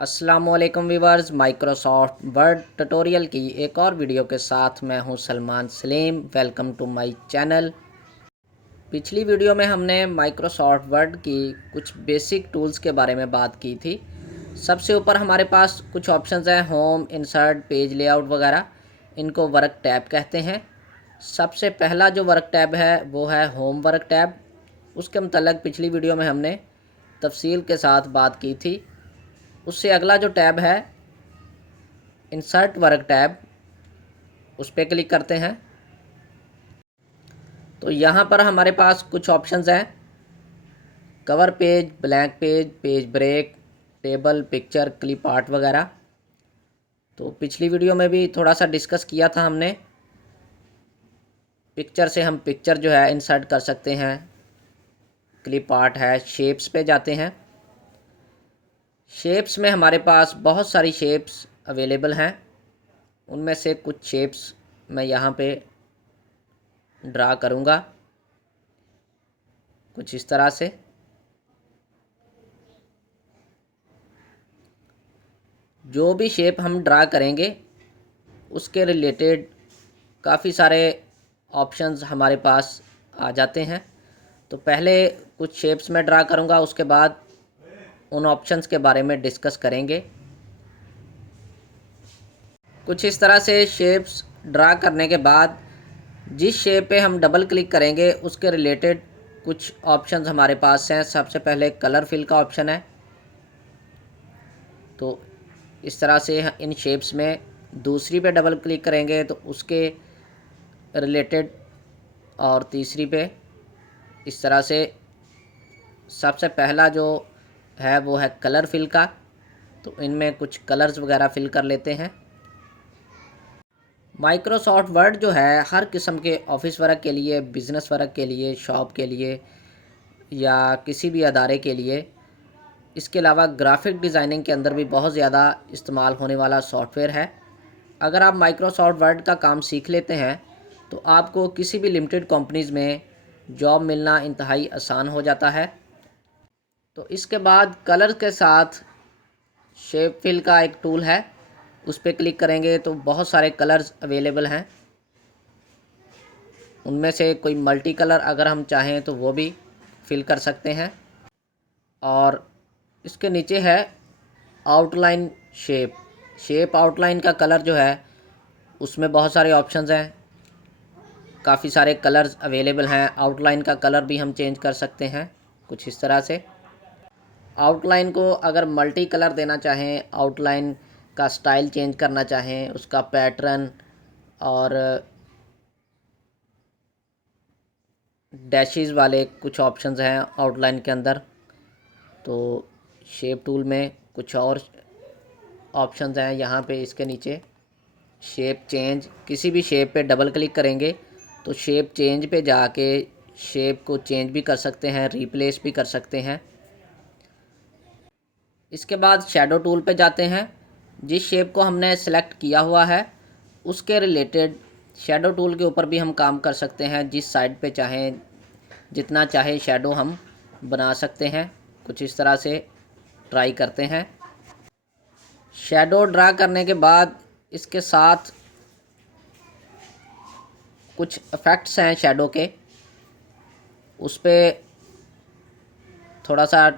अस्सलामुअलैकुम viewers, Microsoft word tutorial की एक और वीडियो के साथ मैं हूं Salman Salim. Welcome to my channel. पिछली वीडियो में हमने माइक्रोसॉफ्ट वर्ड की कुछ बेसिक टूल्स के बारे में बात की थी। सबसे ऊपर हमारे पास कुछ ऑप्शंस हैं, होम, इंसर्ट, पेज लेआउट वगैरह। इनको वर्क टैब कहते हैं। सबसे पहला जो वर्क टैब है वो है होम वर्क टैब। उसके मतलब पिछली वीडियो में हमने तफसील के साथ बात की थी। उससे अगला जो टैब है इंसर्ट वर्क टैब, उस पर क्लिक करते हैं तो यहाँ पर हमारे पास कुछ ऑप्शंस हैं, cover page, blank page, page break, table, picture, clip art वगैरह। तो पिछली वीडियो में भी थोड़ा सा डिस्कस किया था हमने। पिक्चर से हम पिक्चर जो है इंसर्ट कर सकते हैं, क्लिप आर्ट है, शेप्स पे जाते हैं। शेप्स में हमारे पास बहुत सारी शेप्स अवेलेबल हैं। उनमें से कुछ शेप्स मैं यहाँ पे ड्रा करूँगा कुछ इस तरह से। जो भी शेप हम ड्रा करेंगे उसके रिलेटेड काफ़ी सारे ऑप्शंस हमारे पास आ जाते हैं। तो पहले कुछ शेप्स में ड्रा करूँगा, उसके बाद उन ऑप्शंस के बारे में डिस्कस करेंगे। कुछ इस तरह से शेप्स ड्रा करने के बाद जिस शेप पे हम डबल क्लिक करेंगे उसके रिलेटेड कुछ ऑप्शंस हमारे पास हैं। सबसे पहले कलर फिल का ऑप्शन है। तो इस तरह से इन शेप्स में दूसरी पे डबल क्लिक करेंगे तो उसके रिलेटेड, और तीसरी पे इस तरह से। सबसे पहला जो है वो है कलर फिल का, तो इनमें कुछ कलर्स वगैरह फिल कर लेते हैं। माइक्रोसॉफ्ट वर्ड जो है हर किस्म के ऑफिस वर्क के लिए, बिज़नेस वर्क के लिए, शॉप के लिए या किसी भी अदारे के लिए, इसके अलावा ग्राफिक डिज़ाइनिंग के अंदर भी बहुत ज़्यादा इस्तेमाल होने वाला सॉफ्टवेयर है। अगर आप माइक्रोसॉफ्ट वर्ड का काम सीख लेते हैं तो आपको किसी भी लिमिटेड कंपनीज़ में जॉब मिलना इंतहाई आसान हो जाता है। तो इसके बाद कलर के साथ शेप फिल का एक टूल है, उस पर क्लिक करेंगे तो बहुत सारे कलर्स अवेलेबल हैं। उनमें से कोई मल्टी कलर अगर हम चाहें तो वो भी फिल कर सकते हैं। और इसके नीचे है आउटलाइन शेप। शेप आउटलाइन का कलर जो है उसमें बहुत सारे ऑप्शंस हैं, काफ़ी सारे कलर्स अवेलेबल हैं। आउटलाइन का कलर भी हम चेंज कर सकते हैं कुछ इस तरह से। आउटलाइन को अगर मल्टी कलर देना चाहें, आउटलाइन का स्टाइल चेंज करना चाहें, उसका पैटर्न और डैशेस वाले कुछ ऑप्शंस हैं आउटलाइन के अंदर। तो शेप टूल में कुछ और ऑप्शंस हैं यहाँ पे। इसके नीचे शेप चेंज, किसी भी शेप पे डबल क्लिक करेंगे तो शेप चेंज पे जाके शेप को चेंज भी कर सकते हैं, रिप्लेस भी कर सकते हैं। इसके बाद शैडो टूल पे जाते हैं। जिस शेप को हमने सेलेक्ट किया हुआ है उसके रिलेटेड शैडो टूल के ऊपर भी हम काम कर सकते हैं। जिस साइड पे चाहें, जितना चाहे शैडो हम बना सकते हैं। कुछ इस तरह से ट्राई करते हैं। शैडो ड्रा करने के बाद इसके साथ कुछ इफ़ेक्ट्स हैं शैडो के, उस पर थोड़ा सा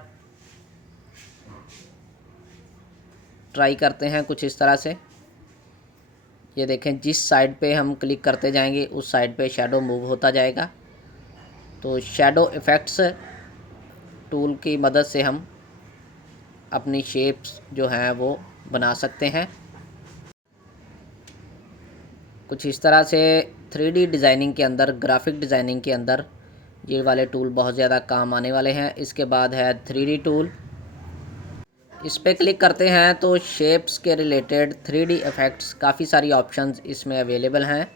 ट्राई करते हैं कुछ इस तरह से। ये देखें, जिस साइड पे हम क्लिक करते जाएंगे उस साइड पे शैडो मूव होता जाएगा। तो शैडो इफ़ेक्ट्स टूल की मदद से हम अपनी शेप्स जो हैं वो बना सकते हैं कुछ इस तरह से। 3D डिज़ाइनिंग के अंदर, ग्राफिक डिज़ाइनिंग के अंदर ये वाले टूल बहुत ज़्यादा काम आने वाले हैं। इसके बाद है 3D टूल। इस पर क्लिक करते हैं तो शेप्स के रिलेटेड 3D इफ़ेक्ट्स काफ़ी सारी ऑप्शंस इसमें अवेलेबल हैं।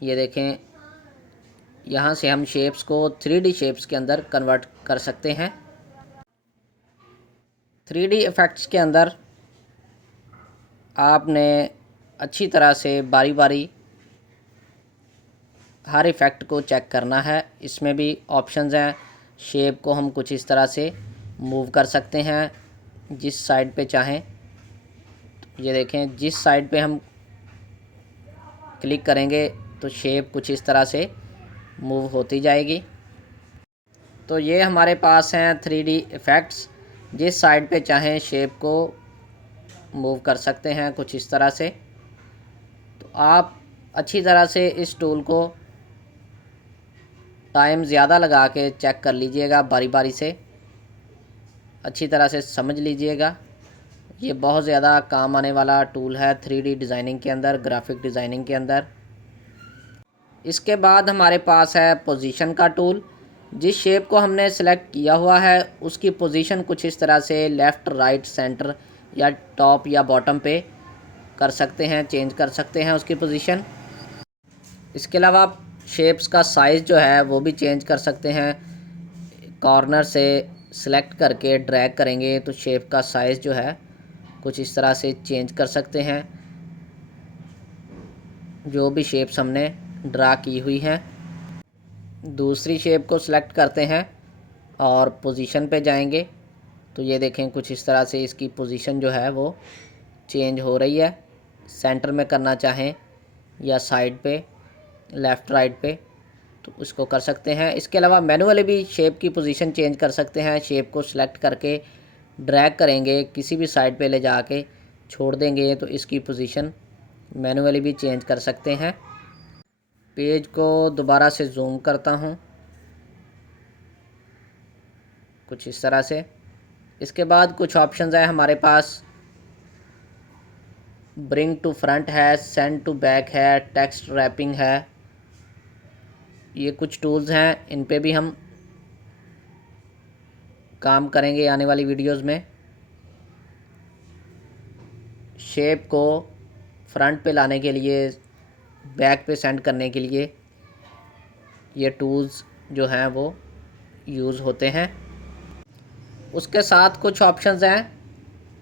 ये देखें, यहाँ से हम शेप्स को 3D शेप्स के अंदर कन्वर्ट कर सकते हैं। 3D इफ़ेक्ट्स के अंदर आपने अच्छी तरह से बारी बारी हर इफ़ेक्ट को चेक करना है। इसमें भी ऑप्शंस हैं। शेप को हम कुछ इस तरह से मूव कर सकते हैं। जिस साइड पे चाहें। ये देखें, जिस साइड पे हम क्लिक करेंगे तो शेप कुछ इस तरह से मूव होती जाएगी। तो ये हमारे पास हैं 3D इफ़ेक्ट्स। जिस साइड पे चाहें शेप को मूव कर सकते हैं कुछ इस तरह से। तो आप अच्छी तरह से इस टूल को टाइम ज़्यादा लगा के चेक कर लीजिएगा, बारी बारी से अच्छी तरह से समझ लीजिएगा। ये बहुत ज़्यादा काम आने वाला टूल है 3D डिज़ाइनिंग के अंदर, ग्राफिक डिज़ाइनिंग के अंदर। इसके बाद हमारे पास है पोजीशन का टूल। जिस शेप को हमने सेलेक्ट किया हुआ है उसकी पोजीशन कुछ इस तरह से लेफ़्ट, राइट, सेंटर या टॉप या बॉटम पे कर सकते हैं, चेंज कर सकते हैं उसकी पोजीशन। इसके अलावा आप शेप्स का साइज़ जो है वो भी चेंज कर सकते हैं। कॉर्नर से सिलेक्ट करके ड्रैग करेंगे तो शेप का साइज़ जो है कुछ इस तरह से चेंज कर सकते हैं, जो भी शेप्स हमने ड्रा की हुई हैं। दूसरी शेप को सिलेक्ट करते हैं और पोजीशन पे जाएंगे तो ये देखें कुछ इस तरह से इसकी पोजीशन जो है वो चेंज हो रही है। सेंटर में करना चाहें या साइड पे, लेफ़्ट राइट पे, तो उसको कर सकते हैं। इसके अलावा मैनुअली भी शेप की पोजीशन चेंज कर सकते हैं। शेप को सिलेक्ट करके ड्रैग करेंगे, किसी भी साइड पे ले जाके छोड़ देंगे तो इसकी पोजीशन मैनुअली भी चेंज कर सकते हैं। पेज को दोबारा से जूम करता हूँ कुछ इस तरह से। इसके बाद कुछ ऑप्शंस हैं हमारे पास। ब्रिंग टू फ्रंट है, सेंड टू बैक है, टेक्स्ट रैपिंग है। ये कुछ टूल्स हैं, इन पे भी हम काम करेंगे आने वाली वीडियोस में। शेप को फ्रंट पे लाने के लिए, बैक पे सेंड करने के लिए ये टूल्स जो हैं वो यूज़ होते हैं। उसके साथ कुछ ऑप्शंस हैं,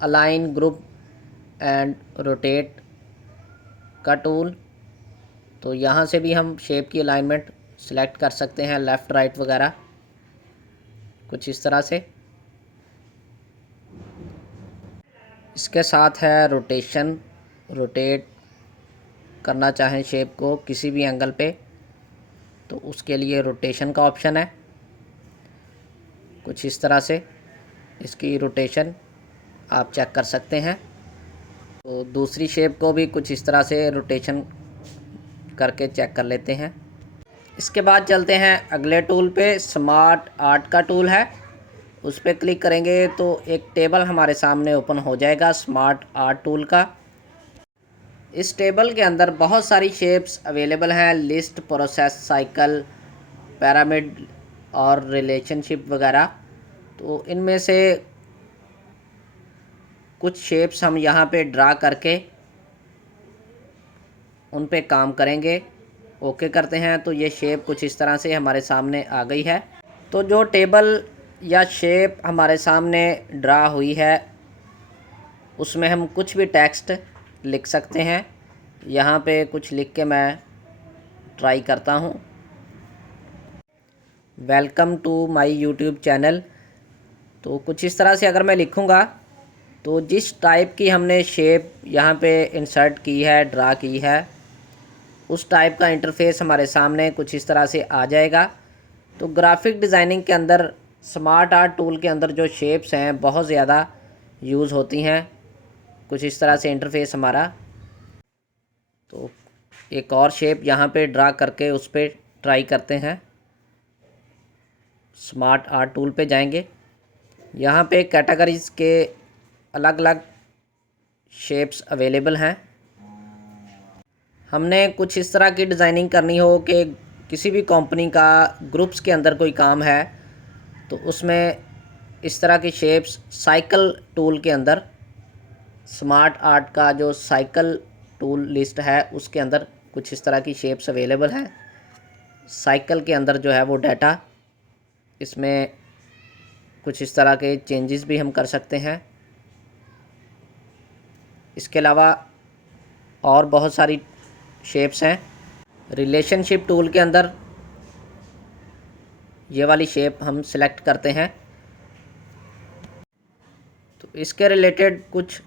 अलाइन, ग्रुप एंड रोटेट का टूल। तो यहाँ से भी हम शेप की अलाइनमेंट सेलेक्ट कर सकते हैं, लेफ़्ट राइट वगैरह कुछ इस तरह से। इसके साथ है रोटेशन, रोटेट करना चाहें शेप को किसी भी एंगल पे तो उसके लिए रोटेशन का ऑप्शन है कुछ इस तरह से। इसकी रोटेशन आप चेक कर सकते हैं। तो दूसरी शेप को भी कुछ इस तरह से रोटेशन करके चेक कर लेते हैं। इसके बाद चलते हैं अगले टूल पे। स्मार्ट आर्ट का टूल है, उस पर क्लिक करेंगे तो एक टेबल हमारे सामने ओपन हो जाएगा स्मार्ट आर्ट टूल का। इस टेबल के अंदर बहुत सारी शेप्स अवेलेबल हैं, लिस्ट, प्रोसेस, साइकिल, पिरामिड और रिलेशनशिप वगैरह। तो इनमें से कुछ शेप्स हम यहाँ पे ड्रा करके उन पे काम करेंगे। ओके करते हैं तो ये शेप कुछ इस तरह से हमारे सामने आ गई है। तो जो टेबल या शेप हमारे सामने ड्रा हुई है उसमें हम कुछ भी टेक्स्ट लिख सकते हैं। यहाँ पे कुछ लिख के मैं ट्राई करता हूँ। Welcome to my YouTube channel. तो कुछ इस तरह से अगर मैं लिखूँगा तो जिस टाइप की हमने शेप यहाँ पे इंसर्ट की है, ड्रा की है, उस टाइप का इंटरफेस हमारे सामने कुछ इस तरह से आ जाएगा। तो ग्राफिक डिज़ाइनिंग के अंदर स्मार्ट आर्ट टूल के अंदर जो शेप्स हैं बहुत ज़्यादा यूज़ होती हैं। कुछ इस तरह से इंटरफेस हमारा। तो एक और शेप यहाँ पे ड्रा करके उस पर ट्राई करते हैं। स्मार्ट आर्ट टूल पे जाएंगे, यहाँ पे कैटेगरीज़ के अलग अलग शेप्स अवेलेबल हैं। हमने कुछ इस तरह की डिज़ाइनिंग करनी हो कि किसी भी कंपनी का ग्रुप्स के अंदर कोई काम है तो उसमें इस तरह की शेप्स साइकिल टूल के अंदर, स्मार्ट आर्ट का जो साइकिल टूल लिस्ट है उसके अंदर कुछ इस तरह की शेप्स अवेलेबल हैं। साइकिल के अंदर जो है वो डाटा, इसमें कुछ इस तरह के चेंजेस भी हम कर सकते हैं। इसके अलावा और बहुत सारी शेप्स हैं। रिलेशनशिप टूल के अंदर ये वाली शेप हम सिलेक्ट करते हैं तो इसके रिलेटेड कुछ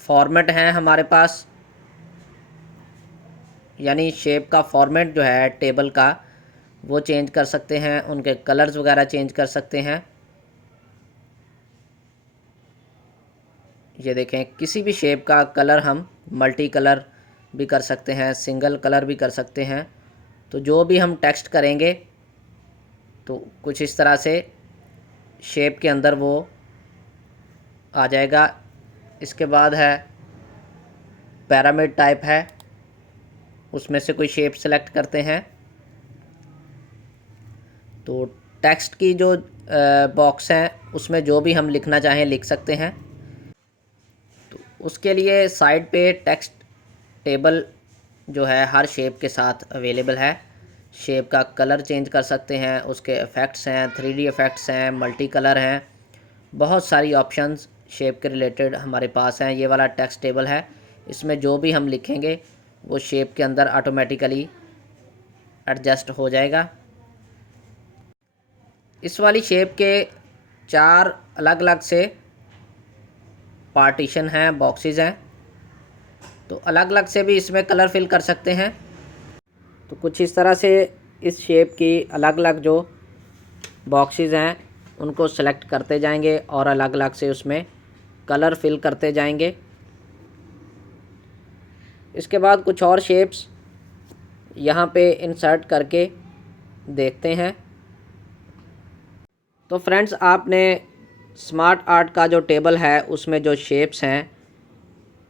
फॉर्मेट हैं हमारे पास, यानी शेप का फॉर्मेट जो है टेबल का वो चेंज कर सकते हैं, उनके कलर्स वगैरह चेंज कर सकते हैं। ये देखें, किसी भी शेप का कलर हम मल्टी कलर भी कर सकते हैं, सिंगल कलर भी कर सकते हैं। तो जो भी हम टेक्स्ट करेंगे तो कुछ इस तरह से शेप के अंदर वो आ जाएगा। इसके बाद है पिरामिड टाइप है, उसमें से कोई शेप सेलेक्ट करते हैं तो टेक्स्ट की जो बॉक्स हैं उसमें जो भी हम लिखना चाहें लिख सकते हैं। तो उसके लिए साइड पे टेक्स्ट टेबल जो है हर शेप के साथ अवेलेबल है। शेप का कलर चेंज कर सकते हैं, उसके इफ़ेक्ट्स हैं, 3D इफ़ेक्ट्स हैं, मल्टी कलर हैं, बहुत सारी ऑप्शंस शेप के रिलेटेड हमारे पास हैं। ये वाला टेक्स्ट टेबल है, इसमें जो भी हम लिखेंगे वो शेप के अंदर ऑटोमेटिकली एडजस्ट हो जाएगा। इस वाली शेप के 4 अलग अलग से पार्टीशन हैं, बॉक्सेस हैं, तो अलग अलग से भी इसमें कलर फिल कर सकते हैं। तो कुछ इस तरह से इस शेप की अलग अलग जो बॉक्सेस हैं उनको सेलेक्ट करते जाएंगे और अलग अलग से उसमें कलर फिल करते जाएंगे। इसके बाद कुछ और शेप्स यहाँ पे इंसर्ट करके देखते हैं। तो फ्रेंड्स, आपने स्मार्ट आर्ट का जो टेबल है उसमें जो शेप्स हैं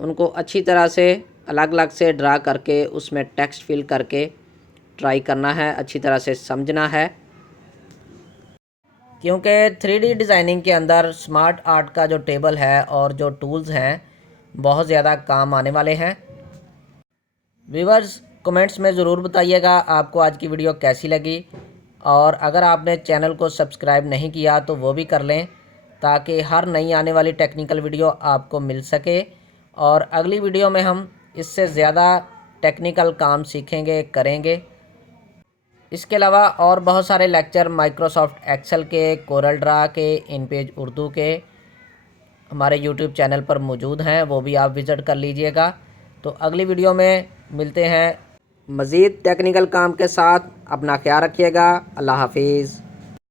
उनको अच्छी तरह से अलग अलग से ड्रा करके उसमें टेक्स्ट फिल करके ट्राई करना है, अच्छी तरह से समझना है, क्योंकि 3D डिज़ाइनिंग के अंदर स्मार्ट आर्ट का जो टेबल है और जो टूल्स हैं बहुत ज़्यादा काम आने वाले हैं। व्यूअर्स, कमेंट्स में ज़रूर बताइएगा आपको आज की वीडियो कैसी लगी, और अगर आपने चैनल को सब्सक्राइब नहीं किया तो वो भी कर लें ताकि हर नई आने वाली टेक्निकल वीडियो आपको मिल सके। और अगली वीडियो में हम इससे ज़्यादा टेक्निकल काम सीखेंगे, करेंगे। इसके अलावा और बहुत सारे लेक्चर माइक्रोसॉफ्ट एक्सेल के, कोरल ड्रा के, इनपेज उर्दू के हमारे यूट्यूब चैनल पर मौजूद हैं, वो भी आप विज़िट कर लीजिएगा। तो अगली वीडियो में मिलते हैं मज़ीद टेक्निकल काम के साथ। अपना ख्याल रखिएगा। अल्लाह हाफिज़।